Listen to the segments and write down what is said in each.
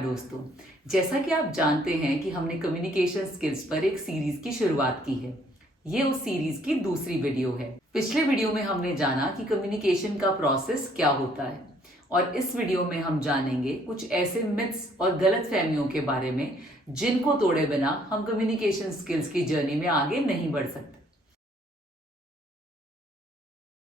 दोस्तों, जैसा कि आप जानते हैं कि हमने कम्युनिकेशन स्किल्स पर एक सीरीज की शुरुआत की है। ये उस सीरीज की दूसरी वीडियो है। पिछले वीडियो में हमने जाना कि कम्युनिकेशन का प्रोसेस क्या होता है और इस वीडियो में हम जानेंगे कुछ ऐसे मिथ्स और गलतफहमियों के बारे में जिनको तोड़े बिना हम कम्युनिकेशन स्किल्स की जर्नी में आगे नहीं बढ़ सकते।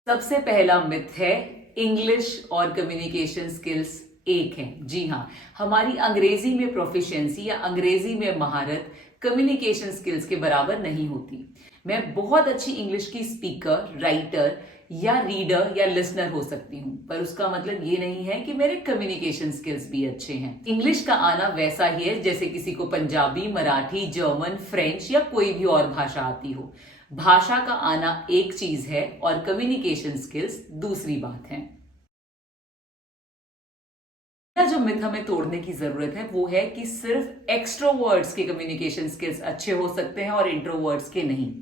सबसे पहला मिथ है इंग्लिश और कम्युनिकेशन स्किल्स एक है। जी हाँ, हमारी अंग्रेजी में प्रोफिशिएंसी या अंग्रेजी में महारत कम्युनिकेशन स्किल्स के बराबर नहीं होती। मैं बहुत अच्छी इंग्लिश की स्पीकर, राइटर या रीडर या लिसनर हो सकती हूँ, पर उसका मतलब ये नहीं है कि मेरे कम्युनिकेशन स्किल्स भी अच्छे हैं। इंग्लिश का आना वैसा ही है जैसे किसी को पंजाबी, मराठी, जर्मन, फ्रेंच या कोई भी और भाषा आती हो। भाषा का आना एक चीज है और कम्युनिकेशन स्किल्स दूसरी बात है। जो मिथ हमें तोड़ने की जरूरत है वो है कि सिर्फ एक्सट्रोवर्ड्स के कम्युनिकेशन स्किल्स अच्छे हो सकते हैं और इंट्रोवर्ड्स के नहीं।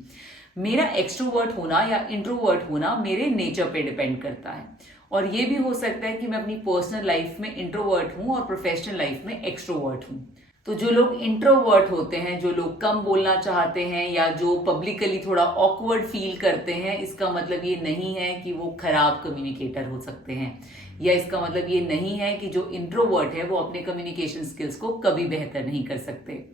मेरा एक्सट्रोवर्ट होना या इंट्रोवर्ट होना मेरे नेचर पे डिपेंड करता है और ये भी हो सकता है कि मैं अपनी पर्सनल लाइफ में इंट्रोवर्ट हूं और प्रोफेशनल लाइफ में एक्सट्रोवर्ट हूं। तो जो लोग इंट्रोवर्ट होते हैं, जो लोग कम बोलना चाहते हैं या जो पब्लिकली थोड़ा ऑकवर्ड फील करते हैं, इसका मतलब ये नहीं है कि वो खराब कम्युनिकेटर हो सकते हैं, या इसका मतलब ये नहीं है कि जो इंट्रोवर्ट है वो अपने कम्युनिकेशन स्किल्स को कभी बेहतर नहीं कर सकते।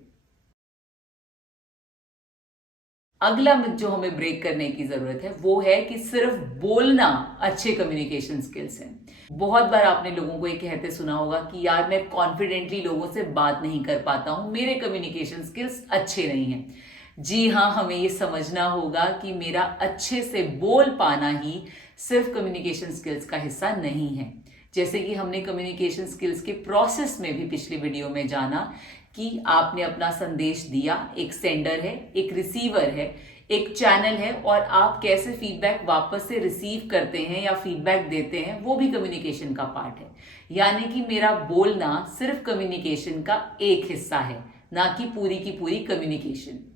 अगला मिथ जो हमें ब्रेक करने की जरूरत है वो है कि सिर्फ बोलना अच्छे कम्युनिकेशन स्किल्स हैं। बहुत बार आपने लोगों को ये कहते सुना होगा कि यार मैं कॉन्फिडेंटली लोगों से बात नहीं कर पाता हूं, मेरे कम्युनिकेशन स्किल्स अच्छे नहीं हैं। जी हाँ, हमें ये समझना होगा कि मेरा अच्छे से बोल पाना ही सिर्फ कम्युनिकेशन स्किल्स का हिस्सा नहीं है। जैसे कि हमने कम्युनिकेशन स्किल्स के प्रोसेस में भी पिछली वीडियो में जाना कि आपने अपना संदेश दिया, एक सेंडर है, एक रिसीवर है, एक चैनल है, और आप कैसे फीडबैक वापस से रिसीव करते हैं या फीडबैक देते हैं, वो भी कम्युनिकेशन का पार्ट है। यानी कि मेरा बोलना सिर्फ कम्युनिकेशन का एक हिस्सा है, ना कि पूरी की पूरी कम्युनिकेशन।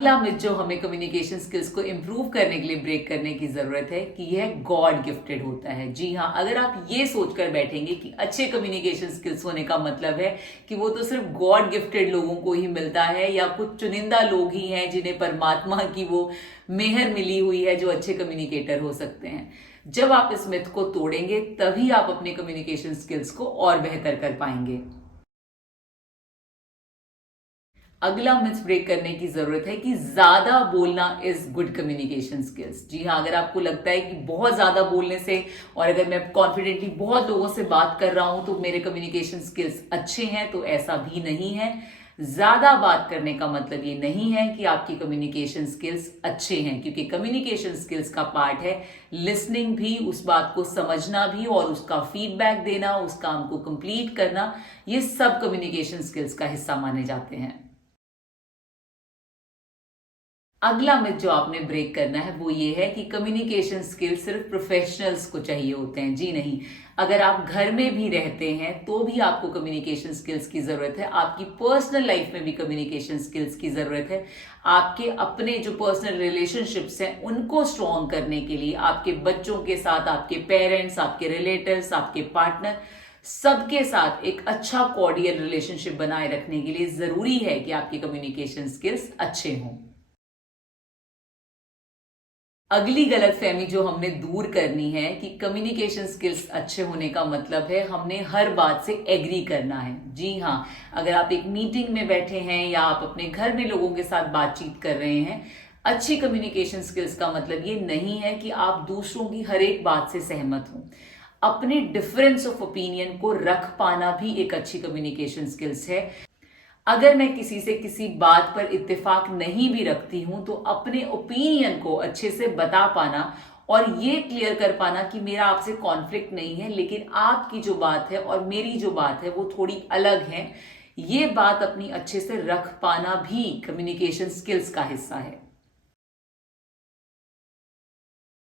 अगला मिथ जो हमें कम्युनिकेशन स्किल्स को इंप्रूव करने के लिए ब्रेक करने की जरूरत है कि यह गॉड गिफ्टेड होता है। जी हाँ, अगर आप ये सोचकर बैठेंगे कि अच्छे कम्युनिकेशन स्किल्स होने का मतलब है कि वो तो सिर्फ गॉड गिफ्टेड लोगों को ही मिलता है या कुछ चुनिंदा लोग ही हैं जिन्हें परमात्मा की वो मेहर मिली हुई है जो अच्छे कम्युनिकेटर हो सकते हैं, जब आप इस मिथ को तोड़ेंगे तभी आप अपने कम्युनिकेशन स्किल्स को और बेहतर कर पाएंगे। अगला मिथ ब्रेक करने की जरूरत है कि ज्यादा बोलना इज गुड कम्युनिकेशन स्किल्स। जी हाँ, अगर आपको लगता है कि बहुत ज्यादा बोलने से और अगर मैं कॉन्फिडेंटली बहुत लोगों से बात कर रहा हूं तो मेरे कम्युनिकेशन स्किल्स अच्छे हैं, तो ऐसा भी नहीं है। ज्यादा बात करने का मतलब ये नहीं है कि आपकी कम्युनिकेशन स्किल्स अच्छे हैं, क्योंकि कम्युनिकेशन स्किल्स का पार्ट है लिसनिंग भी, उस बात को समझना भी और उसका फीडबैक देना, उस काम को कंप्लीट करना। ये सब कम्युनिकेशन स्किल्स का हिस्सा माने जाते हैं। अगला मिथ जो आपने ब्रेक करना है वो ये है कि कम्युनिकेशन स्किल सिर्फ प्रोफेशनल्स को चाहिए होते हैं। जी नहीं, अगर आप घर में भी रहते हैं तो भी आपको कम्युनिकेशन स्किल्स की जरूरत है। आपकी पर्सनल लाइफ में भी कम्युनिकेशन स्किल्स की जरूरत है। आपके अपने जो पर्सनल रिलेशनशिप्स हैं उनको स्ट्रॉन्ग करने के लिए, आपके बच्चों के साथ, आपके पेरेंट्स, आपके रिलेटिव्स, आपके पार्टनर, सबके साथ एक अच्छा कॉर्डियल रिलेशनशिप बनाए रखने के लिए जरूरी है कि आपकी कम्युनिकेशन स्किल्स अच्छे हों। अगली गलतफहमी जो हमने दूर करनी है कि कम्युनिकेशन स्किल्स अच्छे होने का मतलब है हमने हर बात से एग्री करना है। जी हाँ, अगर आप एक मीटिंग में बैठे हैं या आप अपने घर में लोगों के साथ बातचीत कर रहे हैं, अच्छी कम्युनिकेशन स्किल्स का मतलब ये नहीं है कि आप दूसरों की हर एक बात से सहमत हों। अपने डिफरेंस ऑफ ओपिनियन को रख पाना भी एक अच्छी कम्युनिकेशन स्किल्स है। अगर मैं किसी से किसी बात पर इत्तेफाक नहीं भी रखती हूं तो अपने ओपिनियन को अच्छे से बता पाना और ये क्लियर कर पाना कि मेरा आपसे कॉन्फ्लिक्ट नहीं है, लेकिन आपकी जो बात है और मेरी जो बात है वो थोड़ी अलग है, ये बात अपनी अच्छे से रख पाना भी कम्युनिकेशन स्किल्स का हिस्सा है।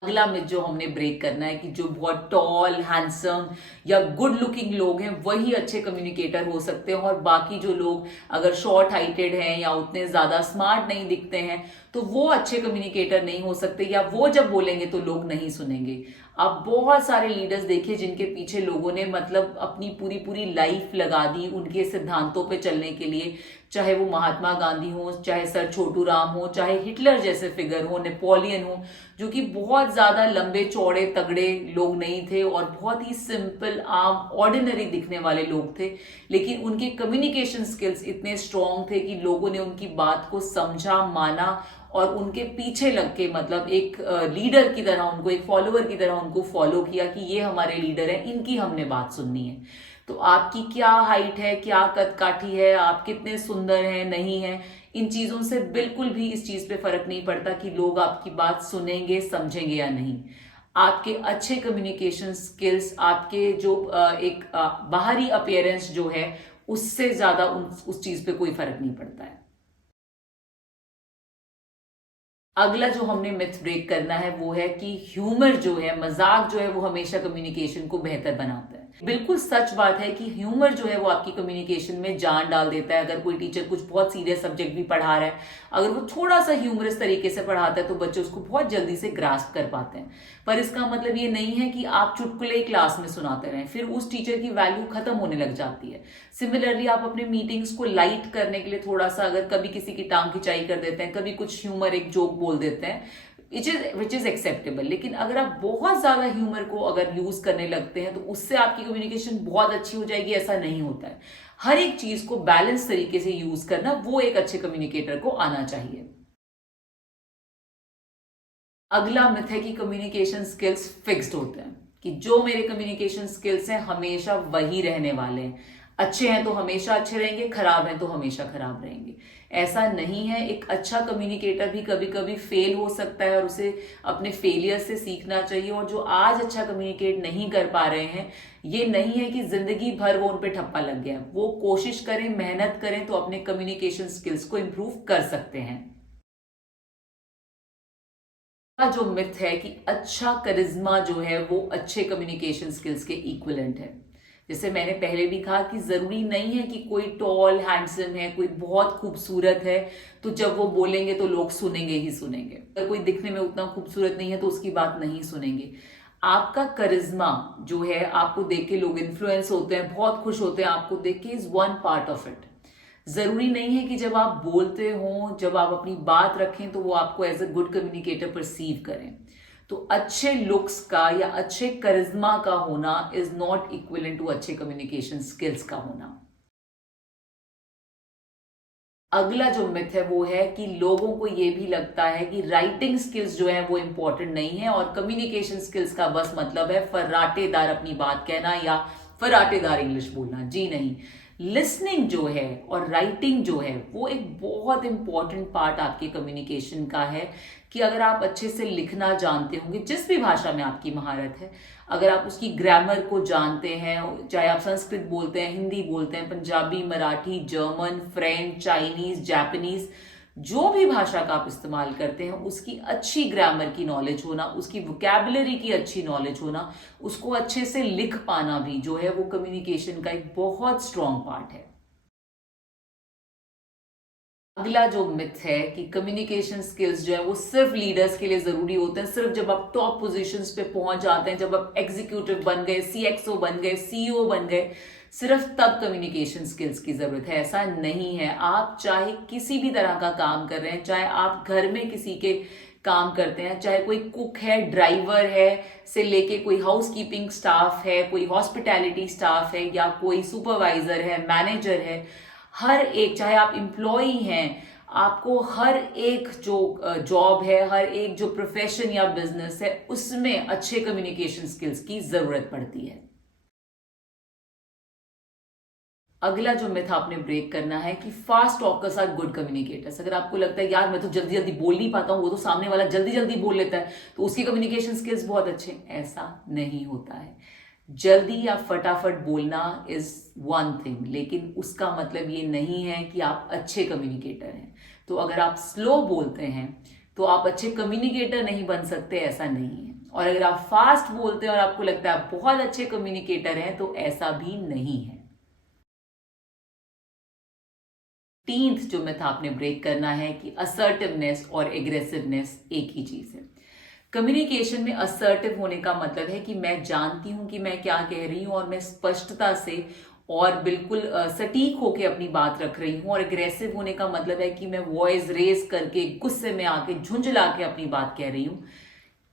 अगला मिथ जो हमने ब्रेक करना है कि जो बहुत टॉल, हैंडसम या गुड लुकिंग लोग हैं वही अच्छे कम्युनिकेटर हो सकते हैं और बाकी जो लोग अगर शॉर्ट हाइटेड हैं या उतने ज्यादा स्मार्ट नहीं दिखते हैं तो वो अच्छे कम्युनिकेटर नहीं हो सकते, या वो जब बोलेंगे तो लोग नहीं सुनेंगे। आप बहुत सारे लीडर्स देखिए जिनके पीछे लोगों ने मतलब अपनी पूरी पूरी लाइफ लगा दी उनके सिद्धांतों पे चलने के लिए, चाहे वो महात्मा गांधी हो, चाहे सर छोटू राम हो, चाहे हिटलर जैसे फिगर हो, नेपोलियन हो, जो कि बहुत ज्यादा लंबे चौड़े तगड़े लोग नहीं थे और बहुत ही सिंपल आम ऑर्डिनरी दिखने वाले लोग थे, लेकिन उनके कम्युनिकेशन स्किल्स इतने स्ट्रांग थे कि लोगों ने उनकी बात को समझा, माना और उनके पीछे लग के मतलब एक लीडर की तरह उनको, एक फॉलोअर की तरह उनको फॉलो किया कि ये हमारे लीडर हैं, इनकी हमने बात सुननी है। तो आपकी क्या हाइट है, क्या कद काठी है, आप कितने सुंदर हैं, नहीं है, इन चीजों से बिल्कुल भी इस चीज पे फर्क नहीं पड़ता कि लोग आपकी बात सुनेंगे, समझेंगे या नहीं। आपके अच्छे कम्युनिकेशन स्किल्स, आपके जो एक बाहरी अपीयरेंस जो है, उससे ज्यादा उस चीज पे कोई फर्क नहीं पड़ता है। अगला जो हमने मिथ ब्रेक करना है वो है कि ह्यूमर जो है, मजाक जो है, वो हमेशा कम्युनिकेशन को बेहतर बनाता है। बिल्कुल सच बात है कि ह्यूमर जो है वो आपकी कम्युनिकेशन में जान डाल देता है। अगर कोई टीचर कुछ बहुत सीरियस सब्जेक्ट भी पढ़ा रहा है, अगर वो थोड़ा सा ह्यूमरस तरीके से पढ़ाता है तो बच्चे उसको बहुत जल्दी से ग्रास्प कर पाते हैं। पर इसका मतलब ये नहीं है कि आप चुटकुले ही क्लास में सुनाते रहें, फिर उस टीचर की वैल्यू खत्म होने लग जाती है। सिमिलरली आप अपने मीटिंग्स को लाइट करने के लिए थोड़ा सा अगर कभी किसी की टांग खिंचाई कर देते हैं, कभी कुछ ह्यूमर एक जोक बोल देते हैं, विच इज एक्सेप्टेबल, लेकिन अगर आप बहुत ज्यादा ह्यूमर को अगर यूज करने लगते हैं तो उससे आपकी कम्युनिकेशन बहुत अच्छी हो जाएगी, ऐसा नहीं होता है। हर एक चीज को बैलेंस तरीके से यूज करना, वो एक अच्छे कम्युनिकेटर को आना चाहिए। अगला मिथ है कि कम्युनिकेशन स्किल्स फिक्स्ड होते हैं, कि जो मेरे कम्युनिकेशन स्किल्स हैं हमेशा वही रहने वाले हैं, अच्छे हैं तो हमेशा अच्छे रहेंगे, खराब हैं तो हमेशा खराब रहेंगे। ऐसा नहीं है। एक अच्छा कम्युनिकेटर भी कभी कभी फेल हो सकता है और उसे अपने फेलियर से सीखना चाहिए। और जो आज अच्छा कम्युनिकेट नहीं कर पा रहे हैं, ये नहीं है कि जिंदगी भर वो उन पे ठप्पा लग गया, वो कोशिश करें, मेहनत करें तो अपने कम्युनिकेशन स्किल्स को इंप्रूव कर सकते हैं। का जो मिथ है कि अच्छा करिश्मा जो है वो अच्छे कम्युनिकेशन स्किल्स के इक्विवेलेंट है। जैसे मैंने पहले भी कहा कि जरूरी नहीं है कि कोई टॉल हैंडसम है, कोई बहुत खूबसूरत है तो जब वो बोलेंगे तो लोग सुनेंगे ही सुनेंगे। अगर कोई दिखने में उतना खूबसूरत नहीं है तो उसकी बात नहीं सुनेंगे। आपका करिश्मा जो है, आपको देख के लोग इन्फ्लुएंस होते हैं, बहुत खुश होते हैं आपको देख के, is one part of it. जरूरी नहीं है कि जब आप बोलते हो, जब आप अपनी बात रखें तो वो आपको as a good communicator perceive करें। तो अच्छे लुक्स का या अच्छे करिश्मा का होना इज नॉट इक्विवेलेंट टू अच्छे कम्युनिकेशन स्किल्स का होना। अगला जो मिथ है वो है कि लोगों को ये भी लगता है कि राइटिंग स्किल्स जो है वो इंपॉर्टेंट नहीं है और कम्युनिकेशन स्किल्स का बस मतलब है फर्राटेदार अपनी बात कहना या फर्राटेदार इंग्लिश बोलना। जी नहीं। लिसनिंग जो है और राइटिंग जो है वो एक बहुत इंपॉर्टेंट पार्ट आपके कम्युनिकेशन का है। कि अगर आप अच्छे से लिखना जानते होंगे, जिस भी भाषा में आपकी महारत है, अगर आप उसकी ग्रामर को जानते हैं, चाहे आप संस्कृत बोलते हैं, हिंदी बोलते हैं, Punjabi, Marathi, German, French, Chinese, Japanese, जो भी भाषा का आप इस्तेमाल करते हैं, उसकी अच्छी ग्रामर की नॉलेज होना, उसकी वोकैबुलरी की अच्छी नॉलेज होना, उसको अच्छे से लिख पाना भी जो है वो कम्युनिकेशन का एक बहुत स्ट्रॉन्ग पार्ट है। अगला जो मिथ है कि कम्युनिकेशन स्किल्स जो है वो सिर्फ लीडर्स के लिए जरूरी होते हैं, सिर्फ जब आप टॉप पोजीशंस पे पहुंच जाते हैं, जब आप एग्जीक्यूटिव बन गए, सीएक्सओ बन गए, सीईओ बन गए, सिर्फ तब कम्युनिकेशन स्किल्स की जरूरत है। ऐसा नहीं है। आप चाहे किसी भी तरह का काम कर रहे हैं, चाहे आप घर में किसी के काम करते हैं, चाहे कोई कुक है, ड्राइवर है, से लेके कोई हाउस कीपिंग स्टाफ है, कोई हॉस्पिटैलिटी स्टाफ है, या कोई सुपरवाइजर है, मैनेजर है, हर एक, चाहे आप एम्प्लॉय हैं, आपको हर एक जो जॉब है, हर एक जो प्रोफेशन या बिजनेस है, उसमें अच्छे कम्युनिकेशन स्किल्स की जरूरत पड़ती है। अगला जो मिथ आपने ब्रेक करना है कि fast talkers are good communicators. अगर आपको लगता है यार मैं तो जल्दी जल्दी बोल नहीं पाता हूं, वो तो सामने वाला जल्दी जल्दी बोल लेता है तो उसकी कम्युनिकेशन स्किल्स बहुत अच्छे हैं, ऐसा नहीं होता है। जल्दी या फटाफट बोलना इज वन थिंग, लेकिन उसका मतलब ये नहीं है कि आप अच्छे कम्युनिकेटर हैं। तो अगर आप स्लो बोलते हैं तो आप अच्छे कम्युनिकेटर नहीं बन सकते, ऐसा नहीं है। और अगर आप फास्ट बोलते हैं और आपको लगता है आप बहुत अच्छे कम्युनिकेटर हैं, तो ऐसा भी नहीं है। 15th जो मिथ आपने ब्रेक करना है कि असर्टिवनेस और एग्रेसिवनेस एक ही चीज है। कम्युनिकेशन में असर्टिव होने का मतलब है कि मैं जानती हूं कि मैं क्या कह रही हूं और मैं स्पष्टता से और बिल्कुल सटीक होके अपनी बात रख रही हूं। और एग्रेसिव होने का मतलब है कि मैं वॉइस रेज करके गुस्से में आके झुंझला के अपनी बात कह रही हूं।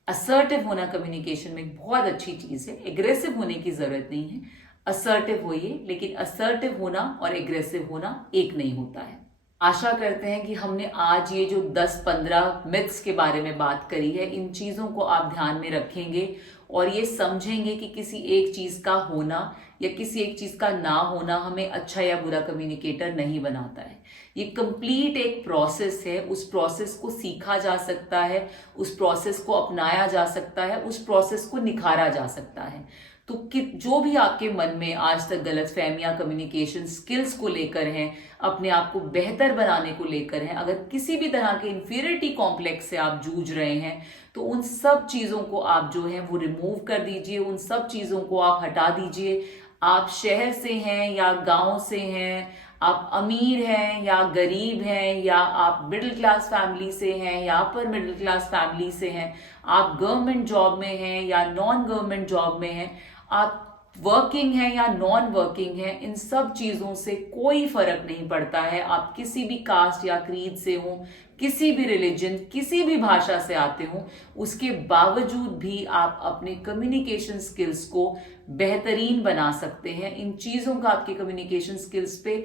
असर्टिव होना कम्युनिकेशन में एक बहुत अच्छी चीज है। एग्रेसिव होने की जरूरत नहीं है, असर्टिव होइए, लेकिन असर्टिव होना और एग्रेसिव होना एक नहीं होता है। आशा करते हैं कि हमने आज ये जो 10-15 मिथ्स के बारे में बात करी है, इन चीजों को आप ध्यान में रखेंगे और ये समझेंगे कि किसी एक चीज का होना या किसी एक चीज का ना होना हमें अच्छा या बुरा कम्युनिकेटर नहीं बनाता है। ये कंप्लीट एक प्रोसेस है। उस प्रोसेस को सीखा जा सकता है, उस प्रोसेस को अपनाया जा सकता है, उस प्रोसेस को निखारा जा सकता है। तो कि जो भी आपके मन में आज तक गलतफहमियां कम्युनिकेशन स्किल्स को लेकर हैं, अपने आप को बेहतर बनाने को लेकर हैं, अगर किसी भी तरह के इंफीरियरिटी कॉम्प्लेक्स से आप जूझ रहे हैं, तो उन सब चीजों को आप जो है वो रिमूव कर दीजिए, उन सब चीजों को आप हटा दीजिए। आप शहर से हैं या गांव से हैं, आप अमीर हैं या गरीब हैं, या आप मिडिल क्लास फैमिली से हैं या अपर मिडिल क्लास फैमिली से हैं, आप गवर्नमेंट जॉब में हैं या नॉन गवर्नमेंट जॉब में हैं, आप वर्किंग हैं या नॉन वर्किंग हैं, इन सब चीजों से कोई फर्क नहीं पड़ता है। आप किसी भी कास्ट या क्रीड से हो, किसी भी रिलीजन, किसी भी भाषा से आते हो, उसके बावजूद भी आप अपने कम्युनिकेशन स्किल्स को बेहतरीन बना सकते हैं। इन चीजों का आपके कम्युनिकेशन स्किल्स पे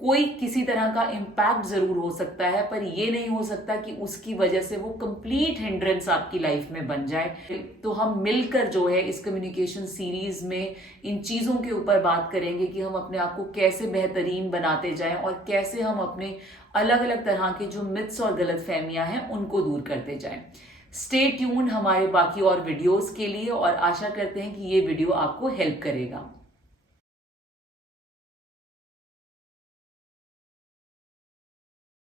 कोई किसी तरह का इम्पैक्ट जरूर हो सकता है, पर यह नहीं हो सकता कि उसकी वजह से वो कंप्लीट हिंड्रेंस आपकी लाइफ में बन जाए। तो हम मिलकर जो है इस कम्युनिकेशन सीरीज में इन चीजों के ऊपर बात करेंगे कि हम अपने आप को कैसे बेहतरीन बनाते जाएं और कैसे हम अपने अलग अलग तरह के जो मिथ्स और गलतफहमियां हैं उनको दूर करते जाएं। स्टे ट्यून्ड हमारे बाकी और वीडियोस के लिए, और आशा करते हैं कि ये वीडियो आपको हेल्प करेगा।